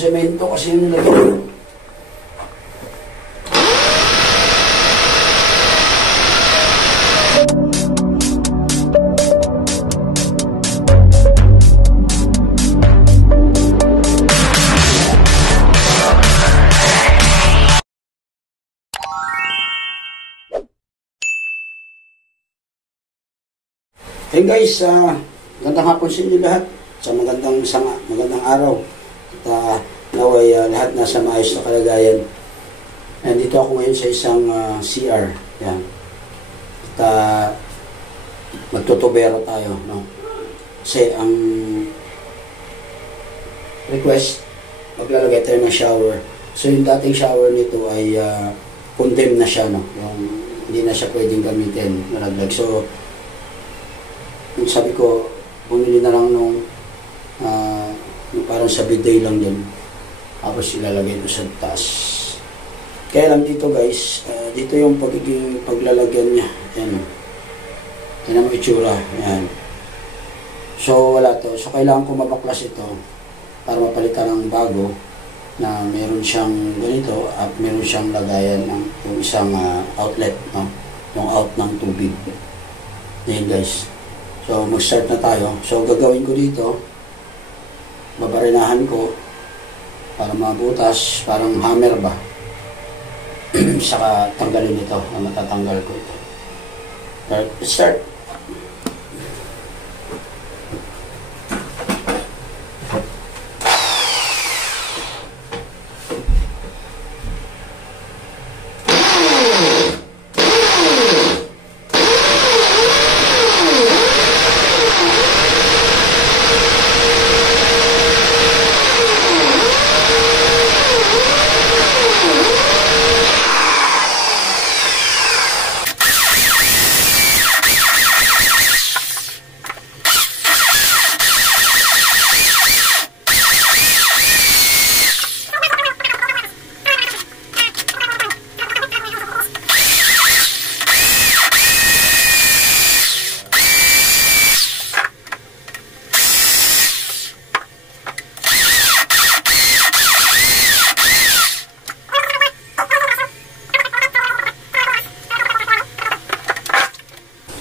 semento kasi yung nilagay. Hey guys, magandang hapon sa inyo lahat. Sa magandang araw. At naway lahat nasa maayos na kalagayan. Nandito ako ngayon sa isang CR. Yan. At magtutubero tayo, no? Kasi ang request, maglalagay tayo ng shower. So yung dating shower nito ay condemned na siya, no? Yung hindi na siya pwedeng gamitin, nalaglag. So sabi ko, bumili na lang nung parang sa bidet lang yun. Tapos ilalagay ko sa taas. Kaya lang dito guys, dito yung paglalagyan niya. Ayan. Yan ang itsura. Ayan. So wala to. So kailangan ko mabaklas ito para mapalitan ng bago na meron siyang ganito at meron siyang lagayan ng yung isang outlet, no? Yung out ng tubig. Ayan guys. So, mag-start na tayo. So, gagawin ko dito, babarinahan ko para mabutas, parang hammer ba. Saka tanggalin ito, matatanggal ko ito. Let's start.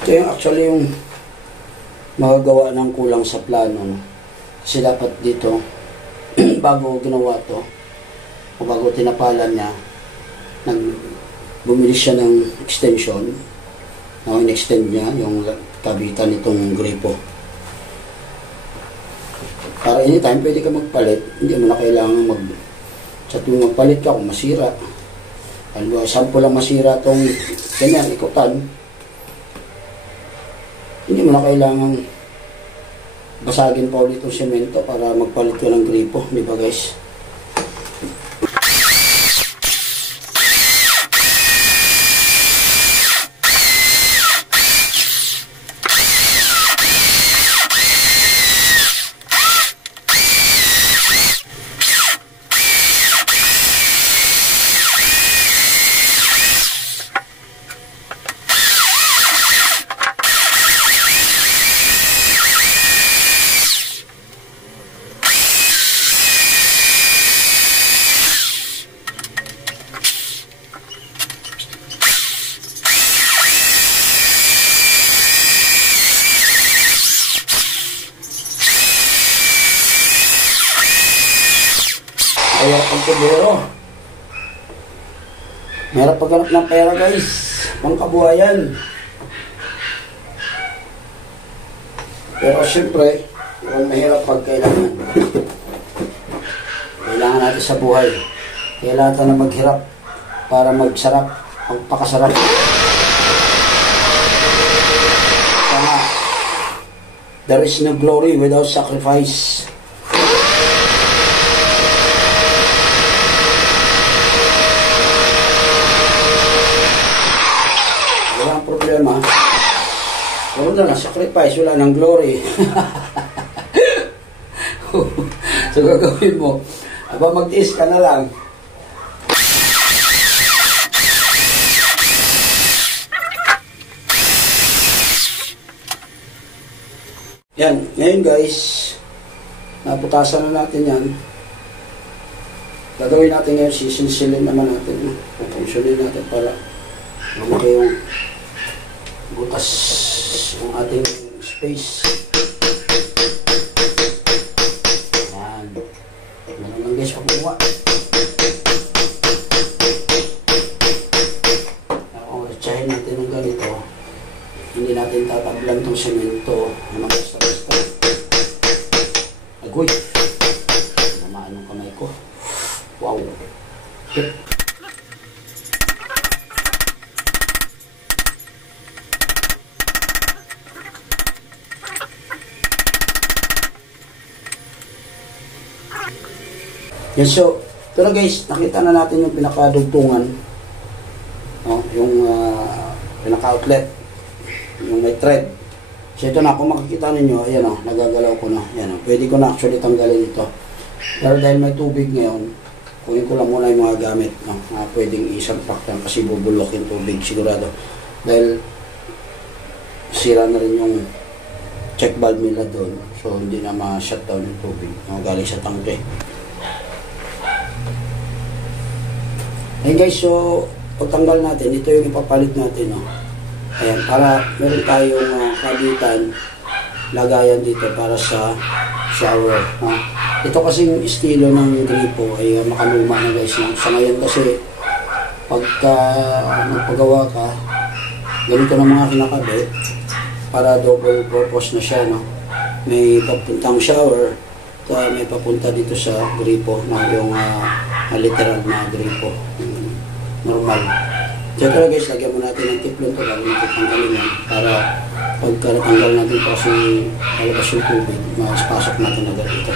Ito yung actually yung magagawa ng kulang sa plano, no? Kasi dapat dito bago ginawa to o bago tinapalan niya, bumili siya ng extension, in-extend niya yung kabitan nitong gripo para anytime pwede ka magpalit. Hindi mo na kailangan sa tuwing magpalit ka kung masira, ano, sample lang masira tong ganyan, ikutan, hindi mo na kailangan basagin pa ulit itong semento para magpalit ko ng gripo, di ba guys? Kaya ang tubero, mahirap paghanap ng pera guys, pangkabuhayan. Pero syempre, kung mahirap pag kailangan natin sa buhay. Kailangan natin na maghirap para magsarap, magpakasarap. Kaya, there is no glory without sacrifice. Walang problema. Wala na lang sacrifice, wala nang glory. So gagawin mo, aba mag-tiis ka na lang. Yan, ngayon guys, naputasan na natin yan. gagawin natin ngayon, sisilsilin naman natin. Pupunsulin natin para lumaki yung butas ng ating space. Yan. Ganun lang guys, pagkuha. Tsahin natin ng ganito. Hindi natin tatablan itong semento na magkasta-basta. Agoy! Namaan yung kamay ko. Wow! Okay. Yes, so, ito na guys, nakita na natin yung pinakadugtungan. Yung pinaka-outlet. Yung may thread. So, ito na, kung makikita ninyo, ayan o, nagagalaw ko na. Ayan o, pwede ko na actually tanggalin ito. Pero dahil may tubig ngayon, kunin ko lang muna yung mga gamit na pwedeng isampak lang kasi bubulok yung tubig sigurado. Dahil sira na rin yung check valve nila doon. So, hindi na ma-shutdown yung tubig. Galing sa tangke. Ayan guys, so pagtanggal natin, ito yung ipapalit natin. Ayan, para meron tayong kabitan, lagayan dito para sa shower. Ito kasing estilo ng gripo ay makaluma na guys. Sa ngayon kasi, pagka magpagawa ka, ganito na mga kinakabit para double purpose na siya. May papuntang shower, may papunta dito sa gripo, yung literal na gripo. Normal. Siyempre guys, lagyan mo natin ng tiplon to bago natin tanggalin yan para pagka natanggal natin ito kasi lalabas yung tubig, mas-pasok natin agad ito.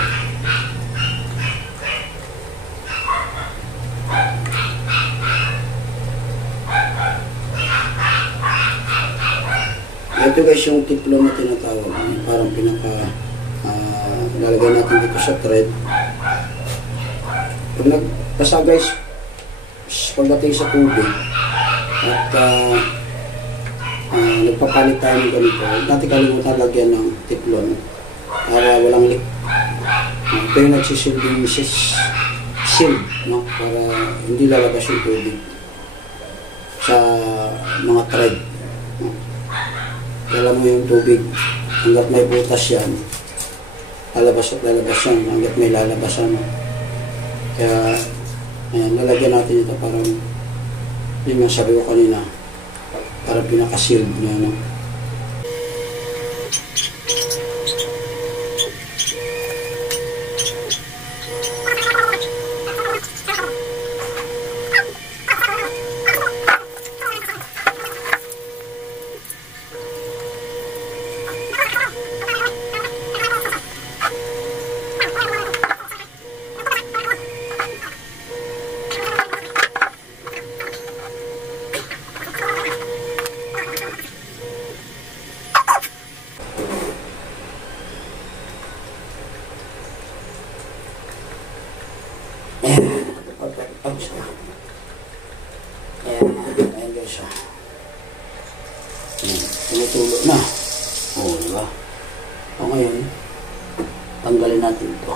Ito guys yung tiplon na tinatawag. Parang lalagay natin dito sa thread. Pag nagpasa guys, pagdating sa tubig at nagpapalit tayo ng ganito, huwag natin kalimutan lagyan ng tiplon para walang leak. Ito yung nagsisilbing seal, para hindi lalabas yung tubig sa mga thread. Alam mo yung tubig, hanggat may butas yan, lalabas at lalabas yan, hanggat may lalabasan. Kaya ayan, lalagyan natin ito parang yung sabi ko kanina, parang pinaka-sealed niya. Ayan guys. Tumutulo na. Diba? O ngayon, tanggalin natin ito.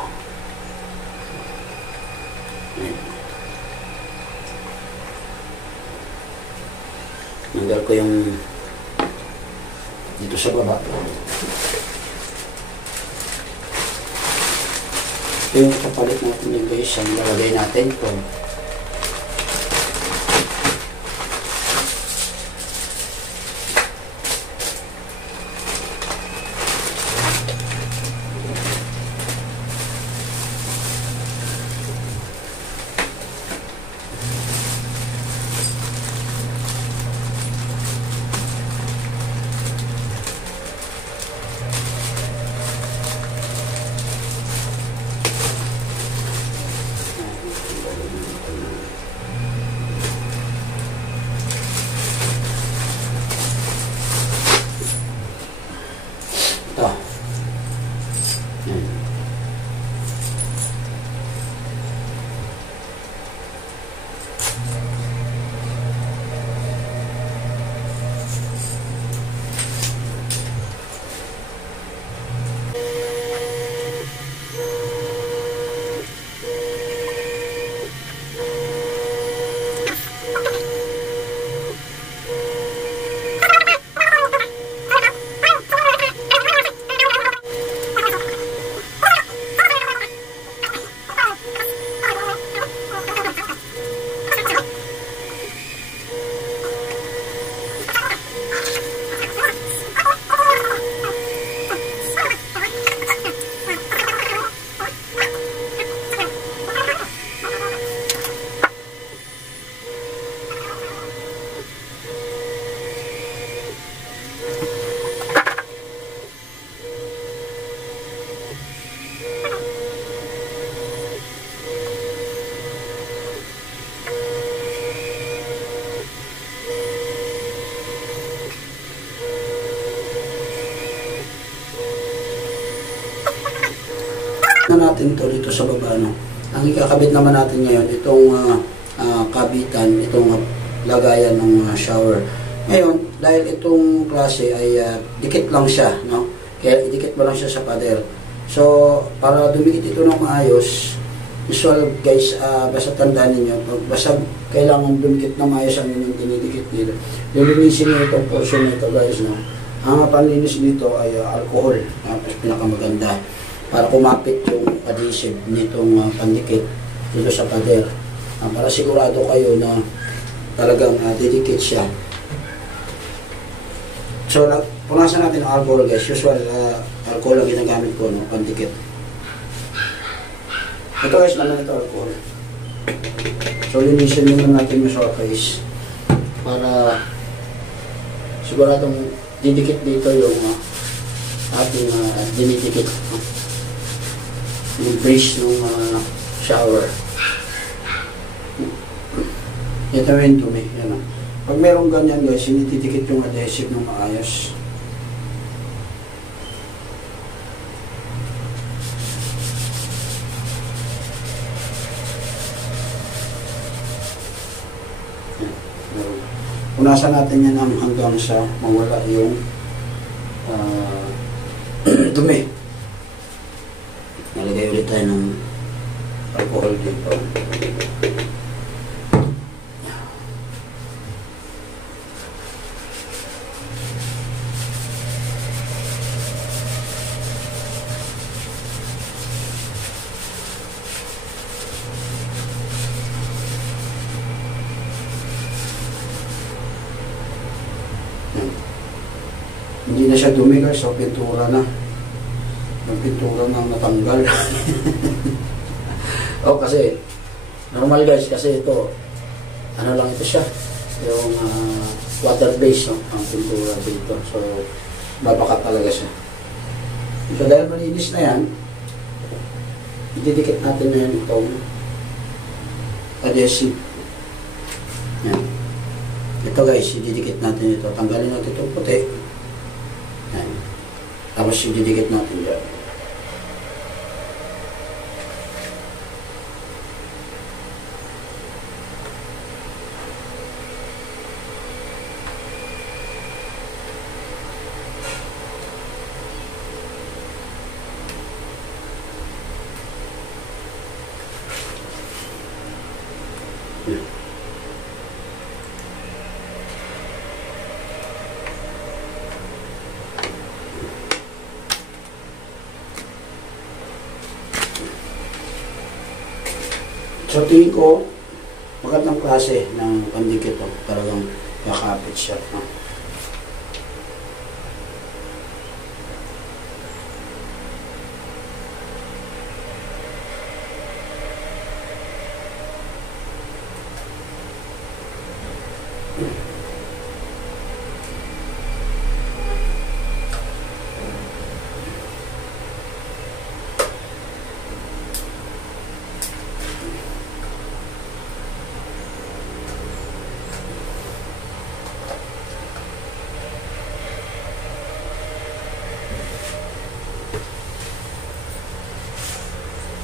Tanggal ko yung dito sa baba. Ito yung kapalit natin yung guys. Ang lalagay natin ito. na natin to dito sa baba, no? Ang ikakabit naman natin ngayon, itong kabitan, itong lagayan ng shower. Ngayon, dahil itong klase ay dikit lang siya, no? Kaya idikit mo lang siya sa pader. So, para dumikit ito ng maayos, usual guys, basta tandaan ninyo, pag basag, kailangan dumikit na maayos ang inyong dinidikit dito. Lilinisin nyo itong portion nito guys, no? Ang panlinis dito ay alcohol, pinakamaganda, para kumapit yung adhesive nitong pandikit dito sa pader. Para sigurado kayo na talagang didikit siya. So, punasan natin ang alcohol guys. Usual alcohol ang ginagamit ko, no? Pandikit. Ito guys, naman ito alcohol. So, linisin naman natin yung surface para siguradong didikit dito yung ating dinidikit. Yung base ng shower. Ito yung dumi. Yan. Pag merong ganyan guys, sinitidikit yung adhesive ng maayos. Punasan natin yan hanggang sa mawala yung dumi. Nalagay ulit tayo ng alcohol dito. Hindi na siya dumi guys, so pintura na. Yung pintura na natanggal. O kasi, normal guys, kasi ito, ano lang ito siya, yung water base, no? Ang pintura dito. So, babaka talaga siya. So, dahil malinis na yan, ididikit natin yan itong adhesive. Yan. Ito guys, ididikit natin ito. Tanggalin natin itong puti. Yan. Tapos ididikit natin dyan. Yan. So, tingin ko, magandang klase ng pandikit. Talagang kakapit siya.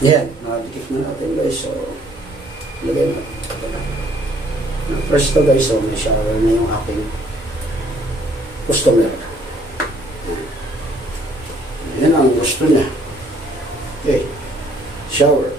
Yan, nakadikit na natin guys. So, lagay na. First to guys, so may shower na yung aking customer. Yan ang gusto niya. Okay, shower.